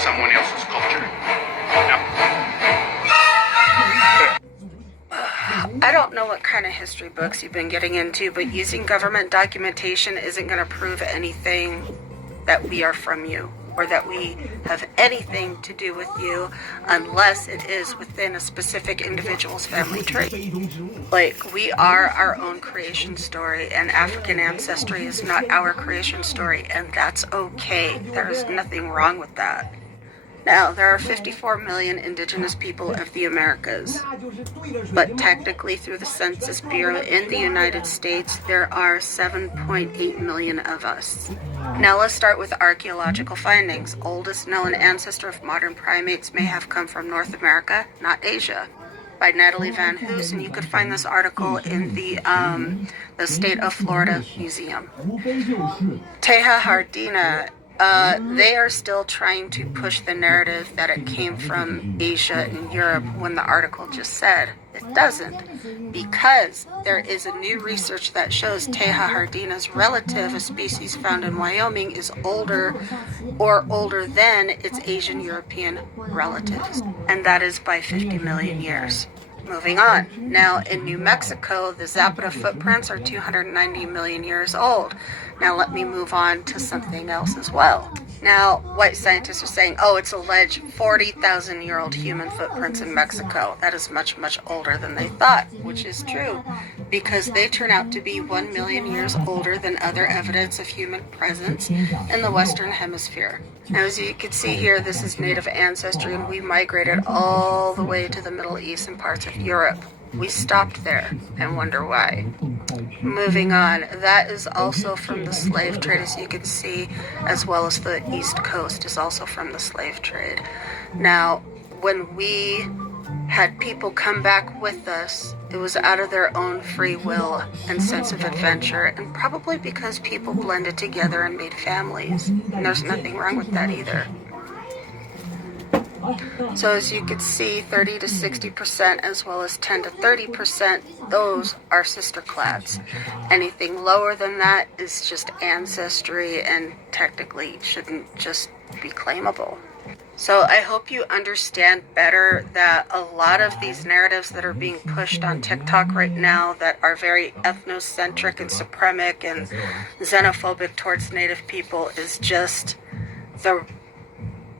someone else's culture. I don't know what kind of history books you've been getting into, but using government documentation isn't going to prove anything that we are from you or that we have anything to do with you unless it is within a specific individual's family tree. Like, we are our own creation story, and African ancestry is not our creation story, and that's okay. There is nothing wrong with that. Now, there are 54 million indigenous people of the Americas, but technically through the Census Bureau in the United States, there are 7.8 million of us. Now let's start with archaeological findings. Oldest known ancestor of modern primates may have come from North America, not Asia, by Natalie Van Hoos, and you could find this article in the State of Florida Museum. Teja Hardina, they are still trying to push the narrative that it came from Asia and Europe when the article just said it doesn't, because there is a new research that shows Teja Hardina's relative, a species found in Wyoming, is older or older than its Asian European relatives, and that is by 50 million years. Moving on. Now, in New Mexico, the Zapata footprints are 290 million years old. Now, let me move on to something else as well. Now, white scientists are saying, oh, it's alleged 40,000-year-old human footprints in Mexico. That is much, much older than they thought, which is true, because they turn out to be 1 million years older than other evidence of human presence in the Western Hemisphere. Now, as you can see here, this is native ancestry, and we migrated all the way to the Middle East and parts of Europe. We stopped there and wonder why. Moving on, that is also from the slave trade, as you can see, as well as the East Coast is also from the slave trade. Now, when we had people come back with us, it was out of their own free will and sense of adventure, and probably because people blended together and made families. And there's nothing wrong with that either. So as you can see, 30 to 60% as well as 10 to 30%, those are sister clades. Anything lower than that is just ancestry and technically shouldn't just be claimable. So I hope you understand better that a lot of these narratives that are being pushed on TikTok right now that are very ethnocentric and supremic and xenophobic towards Native people is just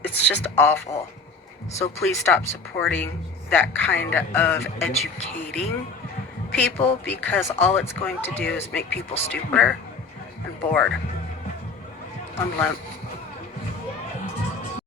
it's just awful. So please stop supporting that kind of educating people, because all it's going to do is make people stupider and bored.